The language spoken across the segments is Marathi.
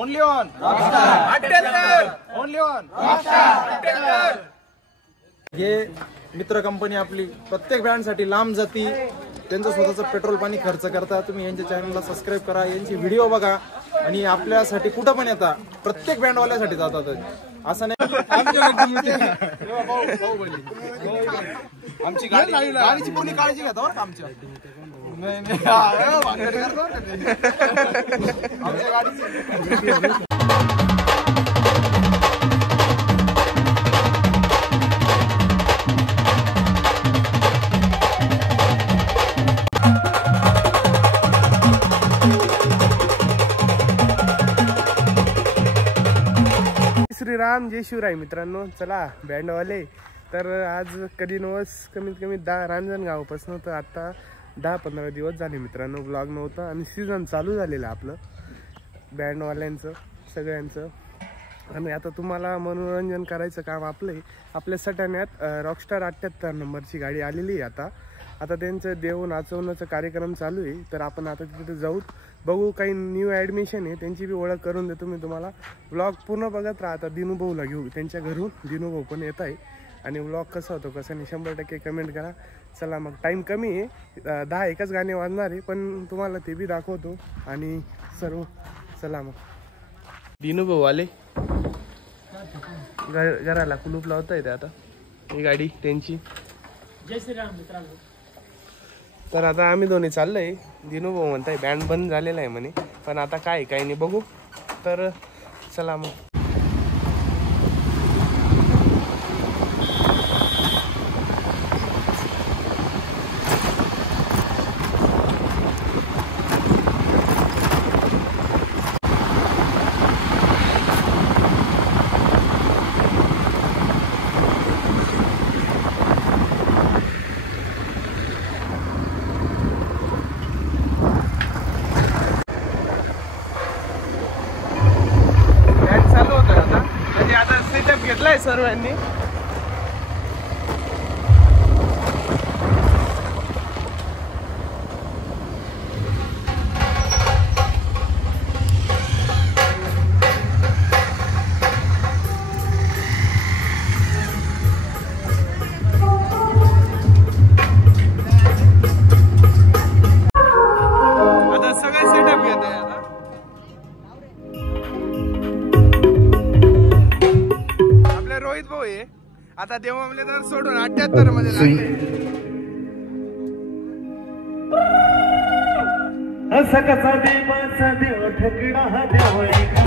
Only on rockstar, only on Rockstar. हे मित्र कंपनी आपली प्रत्येक ब्रँडसाठी लांब जाती, त्यांचं स्वतःचं पेट्रोल पाणी खर्च करता। तुम्ही यांच्या चॅनलला सबस्क्राईब करा, यांची व्हिडिओ बघा आणि आपल्यासाठी कुठं पण येता, प्रत्येक ब्रँडवाल्यासाठी जातात असं नाही। आमची गाडीची पूर्ण काळजी घेता बरं का आमच्या। आमच्या गाडीची श्रीराम जय शिवराय मित्रांनो। चला बँडवाले तर आज कधी नवस कमीत कमी 10 रांजणगावपासून तर आता 10-15 दिवस झाले मित्रांनो ब्लॉग नव्हता आणि सीझन चालू झालेलं आपलं बँडवाल्यांचं सगळ्यांचं। आणि आता तुम्हाला मनोरंजन करायचं काम आपल्या सटाण्यात रॉकस्टार 78 नंबरची गाडी आलेली आहे। आता त्यांचं देव नाचवण्याचा कार्यक्रम चालू आहे, तर आपण आता तिथे जाऊ बघू। काही न्यू ॲडमिशन आहे त्यांची बी ओळख करून देतो मी तुम्हाला। व्लॉग पूर्ण बघत राहा। आता दिनूभाऊला घेऊ, त्यांच्या घरून दिनूभाऊ पण येत आहे आणि व्लॉग कसा होतो कसा नाही 100% कमेंट करा। चला मग टाईम कमी आहे, 10-1 गाणे वाजणार आहे पण तुम्हाला ते बी दाखवतो आणि सर्व। चला मग दिनूभाऊ आले, घराला कुलूप लावता येते आता। ही गाडी त्यांची। जय श्रीराम मित्रांनो। तर आता आम्ही दोन्ही चाललोय, दिनूभाऊ म्हणताय बँड बंद झालेला आहे म्हणे, पण आता काय काही नाही बघू। तर चला मग घेतलाय सर्वांनी। आता सगळे सेटअप घेत आहे आता। रोहित भाऊ आहे आता देव मामले तर सोडून 78 मध्ये लागले। असा कसा देवाचा देव ठकडा हा देव एका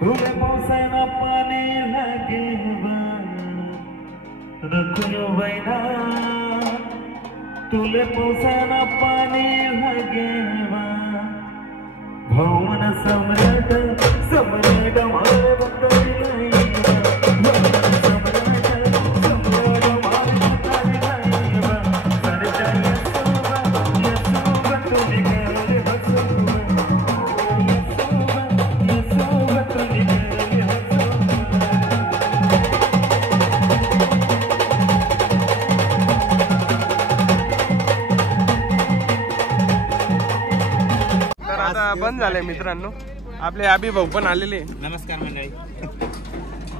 तुले पावसाना पाणी लागेवा नको वैना तुले पावसाना पाणी लागेवा भवन सम्राट सम्राट मारे बंदरी बंद झालंय मित्रांनो. आपले आबी भाऊ पण आलेले. नमस्कार मंडळी.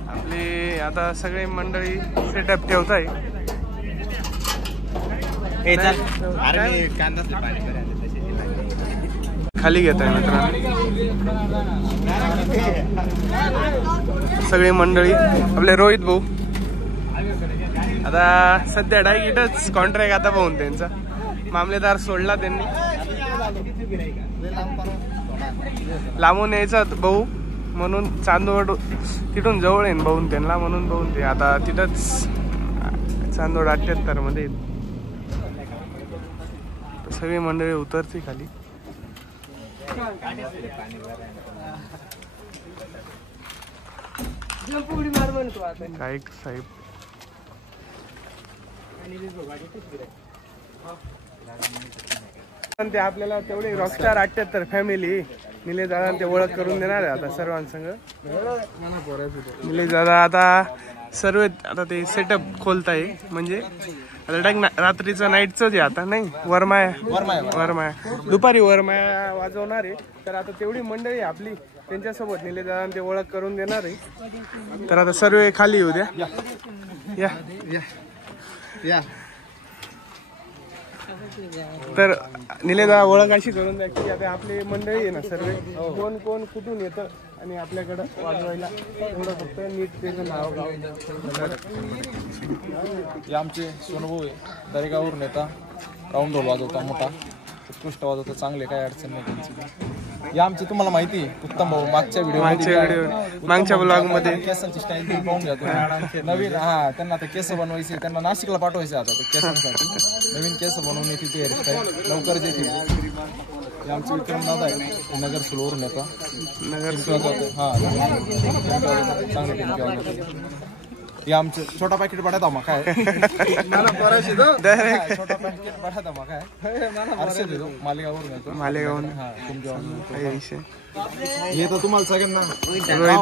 आपले आता सगळे मंडळी सेटअप ठेवत आहे. अरे मी कांदाच पाणी खाली घेत आहे मित्रांनो सगळी मंडळी. आपले रोहित भाऊ आता सध्या डायरेक्टच कॉन्ट्रॅक्ट आता पाहून त्यांचा मामलेदार सोडला त्यांनी. लांबून यायचा भाऊ म्हणून चांदोड तिथून जवळ आहे भाऊन त्यांना म्हणून भाऊन ते आता तिथंच चांदोड 78 मध्ये सगळी मंडळी उतरते खाली. काय साहेब ते आपल्याला तेवढी रॉकस्टार 78 फॅमिली निलेश दादा ते ओळख करून देणार आहे आता सर्वांसंग. निलेश दादा आता सर्व आता ते सेटअप खोलताय म्हणजे रात्रीचं नाईटचं जे आता नाही वरमाया दुपारी वरमाया वाजवणार आहे. तर आता तेवढी मंडळी आपली त्यांच्यासोबत निलेश दादा ते ओळख करून देणार आहे. तर आता सर्व खाली येऊ द्या. या या तर निलेदा ओळख अशी करून द्या की आता आपली मंडळी आहे ना सर्व कोण कोण कुठून येतं आणि आपल्याकडं वाजवायला एवढं फक्त नीट त्याचं नाव गाव. हे आमचे सोनभाऊ आहे दरेगाववरून येता. राऊंड ढोल वाजवता मोठा उत्कृष्ट वाजवता चांगले काय अडचण नाही त्यांची. हे आमचे तुम्हाला माहिती उत्तम भाऊ मागच्या ब्लॉग मध्ये केसांची स्टाईल तुम्ही पाहून घ्या नवीन. हा त्यांना आता केस बनवायचे त्यांना नाशिकला पाठवायचे आता ते केसांसाठी नवीन केस बनवून येते ते हेअरस्टाईल लवकरच येते. हे आमचे विक्रम दादा आहे नगर सुलवरून येतात. हा चांगले हे आमचं छोटा पॅकेट पडा मग काय छोटा पॅकेट पडा मग काय मालेगाववरून येतो. मालेगावून हे तर तुम्हाला सगळ्यांना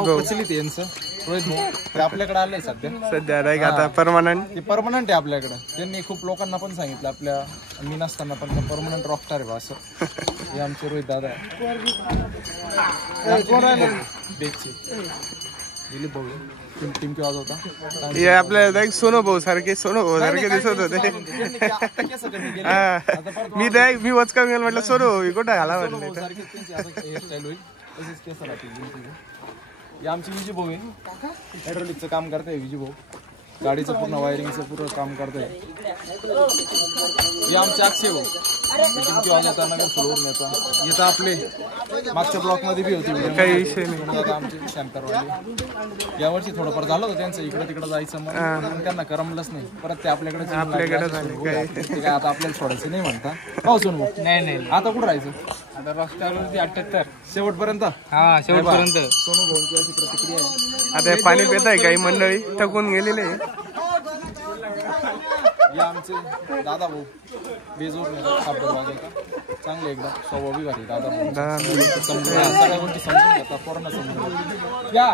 प्रचलित यांचं रोहित भाऊ ते आपल्याकडे आलंय सध्या आता परमनंट. ते परमनंट आहे आपल्याकडे. त्यांनी खूप लोकांना पण सांगितलं आपल्या मी नसताना पण परमनंट रॉकस्टार आहे असं. हे आमचे रोहित दादा दिलीप भाऊ टिमकी वाजवता. हे आपल्या सोनू भाऊ सारखे दिसत होते. मी वचका म्हटलं सोनू भाऊ कुठं घाला म्हटलं. हेअरस्टाईल होईल तसेच केस राहतील. हे आमचे विजू भाऊ आहे हायड्रोलिकचं काम करताय. विजू भाऊ गाडीचं पूर्ण वायरिंगचं पूर्ण काम करताय. हे आमचे अक्षय भाऊ टिमकी वाजवता नगर फ्लोर नेता. येतं आपले मागच्या ब्लॉक मध्ये बी होती काही विषय नाही. आमचे शंकरवाडी यावर्षी थोडंफार झालं होतं त्यांचं इकडे तिकडे जायचं मग त्यांना करमलंच नाही. परत ते आपल्याकडे काय आता आपल्याला सोडायचं नाही म्हणता. हो सोनू नाही आता कुठं राहायचं आता रॉकस्टार वरती 78 शेवटपर्यंत. हा शेवटपर्यंत. सोनू भाऊंची अशी प्रतिक्रिया आहे. आता पाणी पित आहे काही मंडळी थकून गेलेले. हे आमचे दादा भाऊ बेजोर चांगले एकदम स्वभावी भारी दादा भाऊ सगळ्या गोष्टी समजून घेतात पोरांना समजून या.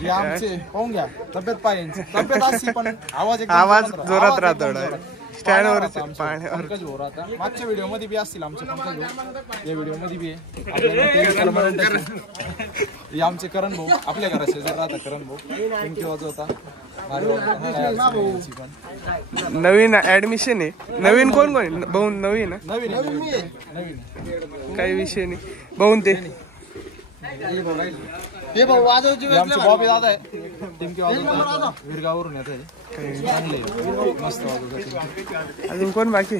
हे आमचे पाहून घ्या तब्येत पायांची तब्येत असती पण आवाज जोरात राहतो. स्टँडवर पंकज भाऊ आता मागच्या व्हिडिओ मध्ये बी असतील आमचे पंकज भाऊ. या व्हिडिओ मध्ये बी हे आमचे करण भाऊ आपल्या घरात शेजार राहतात. करण भाऊ टिमकी वाजवता नवीन ऍडमिशन आहे. नवीन कोण भाऊ नवीन नवीन काही विषय नाही भाऊन ते बॉबी दादा आहे टिमकी वाजवता विरगावरून येत आहे. मस्त वाजवतात. अजून कोण बाकी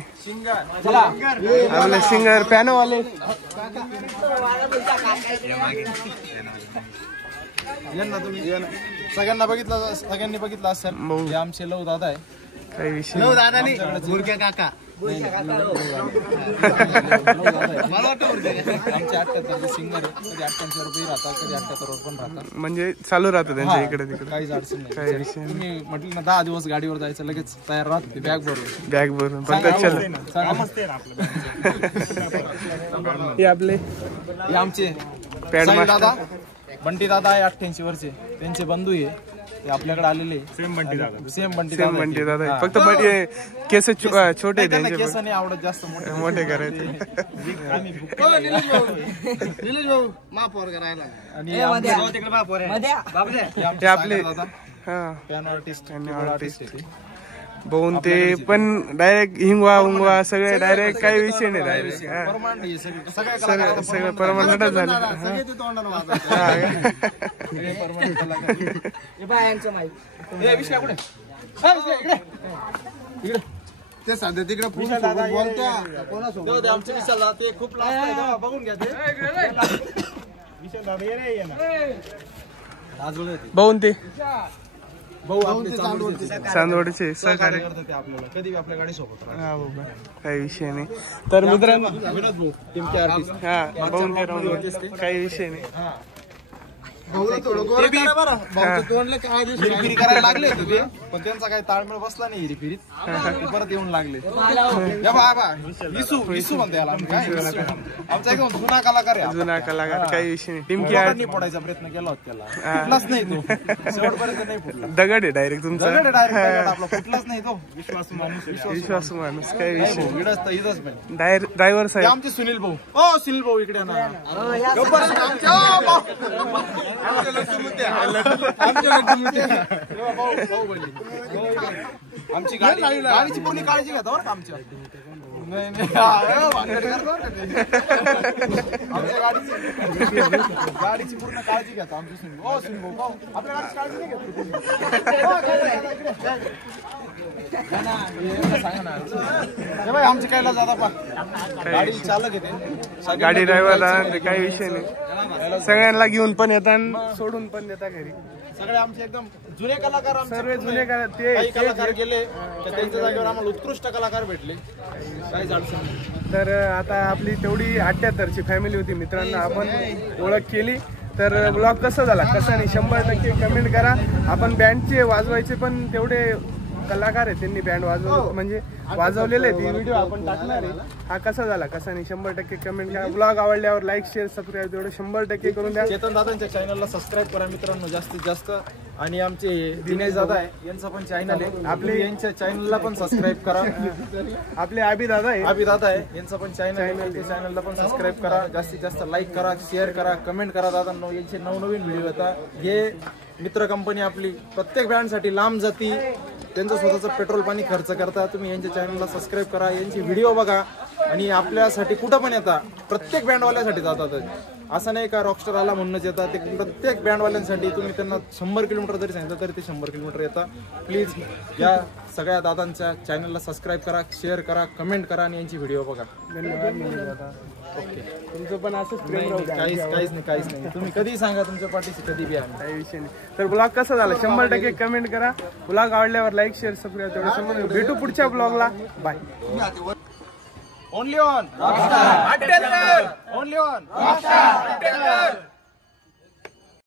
आपले सिंगर पियानो वाले यांना तुम्ही सगळ्यांनी बघितलं असेल. हे आमचे लव दादा आहे. काही विषय नऊ दादा नाही मुरके काका. आमचे 78 सिंगर आहे. कधी 88 रुपये राहतात, कधी 78 वर पण राहतात. म्हणजे चालू राहतं त्यांच्या इकडे तिकडे. काहीच अडचण नाही. काही विषय नाही. तुम्ही म्हटलं ना 10 दिवस गाडीवर जायचं, लगेच तयार राहत ते बॅग भरून. बॅग भरून पण त्याच्याला हे आपले हे आमचे पॅड साई मास्टर दादा, बंटी दादा आहे 88 वरचे. त्यांचे बंधू आहे, ते आपल्याकडे आलेले. सेम बंटी दादा. सेम म्हणते दादा. फक्त केस छोटे त्यांना त्यांचे केस नाही आवडत जास्त मोठे. मोठे करायचे. आणि हे आमचे हे आपले दादा हा पियानो आर्टिस्ट, बघून ते पण डायरेक्ट हिंगवा सगळे डायरेक्ट काही विषय नाही डायरेक्ट सगळं परमनंटच झालं. ते साधे तिकडे बोलत्या आमचे विशाल दादा, ते खूप लास्ट आहे तेव्हा बघून घ्या ते. बघून ते भाऊ आपले चांदवडचे चांदवडचे सहकार्य करतात ते आपल्याला, कधी आपल्या गाडी सोबत राहतात. हा बाबा काही विषय नाही. तर मित्रांनो विनोद भाऊ टीमचे आर्टिस्ट. हा बघून ते राहून काही विषय नाही. हिरीफिरी करायला लागले होते ते, पण त्यांचा काही ताळमेळ बसला नाही हिरीफिरीत. ते परत येऊन लागले. विसू म्हणते याला आम्ही. काय विसू? आमचा एकदम जुना कलाकार आहे. जुना कलाकार काही विषय नाही. टिमकी लोकांनी फोडायचा प्रयत्न केला होता त्याला, फुटलाच नाही तो. शेवटपर्यंत नाही फुटला. दगड आहे डायरेक्ट तुमचा. डायरेक्ट आपला फुटलाच नाही तो. विश्वासू माणूस काही विषय नाही. इथंच पण ड्रायव्हर हे साहेब आमचे सुनील भाऊ. ओ सुनील भाऊ इकडे ना. गब्बर सिंग आमचे. ओ भाऊ. आमचे लट्टू मुद्दे. भाऊ बोलली. आमची गाडीची पूर्ण काळजी घेता बरं का आमच्या. नाही भानगड करतो बरं का ते. आमच्या गाडीची पूर्ण काळजी घेता आमची सुनील. ओ सुनील भाऊ, आपल्या गाडीची काळजी नाही घेत. आमचे कायला जाता पण गाडी चालक येते. गाडी ड्रायव्हर काही विषय नाही. सगळ्यांना घेऊन पण येतात, सोडून पण येतात घरी. सगळे आमचे एकदम जुने कलाकार. सर्व जुने काही कलाकार गेले तर त्यांच्या जागेवर आम्हाला उत्कृष्ट कलाकार भेटले. काहीच अडचण नाही. तर आता आपली तेवढी 78ची फॅमिली होती मित्रांनो, आपण ओळख केली. तर ब्लॉग कसा झाला कसा नाही 100% कमेंट करा. आपण बँडचे वाजवायचे पण तेवढे कलाकार आहे, त्यांनी बँड म्हणजे वाजवलेले आहेत. व्हिडिओ आपण टाकणार आहे. हा कसा झाला कसा नाही 100% कमेंट करा. ब्लॉग आवडल्यावर लाईक शेअर सबस्क्राईब तेवढं 100% करून द्या. चेतन दादांच्या चॅनलला सबस्क्राईब करा मित्रांनो जास्तीत जास्त. आणि आमचे दिनेश दादा आहे, यांचा पण चॅनल आहे. आपले यांच्या चॅनलला पण सबस्क्राईब करा. आपले अभि दादा आहे, यांचा पण चॅनल आहे. त्यांच्या चॅनलला पण सबस्क्राईब करा. जास्तीत जास्त लाईक करा, शेअर करा, कमेंट करा. दादांनो यांचे नवनवीन व्हिडिओ येतात. हे मित्र कंपनी आपली प्रत्येक ब्रँडसाठी लांब जाती, त्यांचं स्वतःचं पेट्रोल पाणी खर्च करता. तुम्ही यांच्या चॅनलला सबस्क्राईब करा, यांची व्हिडिओ बघा. आणि आपल्यासाठी कुठं पण येतात, प्रत्येक बँडवाल्यासाठी जातात. असं नाही का रॉकस्टार आला म्हणूनच येतात. ते प्रत्येक बँडवाल्यांसाठी तुम्ही त्यांना 100 किलोमीटर जरी सांगितलं तरी ते 100 किलोमीटर येतात. प्लीज या सगळ्या दादांच्या चॅनलला सबस्क्राईब करा, शेअर करा, कमेंट करा आणि यांची व्हिडिओ बघा. धन्यवाद. ओके, तुमचं पण असंच प्रेम राहू द्या. काहीच नाही. तुम्ही कधी सांगा, तुमच्या पाठीशी कधी बी आहे. काही विषय नाही. तर ब्लॉग कसा झाला 100% कमेंट करा. ब्लॉग आवडल्यावर लाईक शेअर सबस्क्राईब तेवढं समोर. भेटू पुढच्या ब्लॉगला. Bye. Only on rockstar. Only on Rockstar.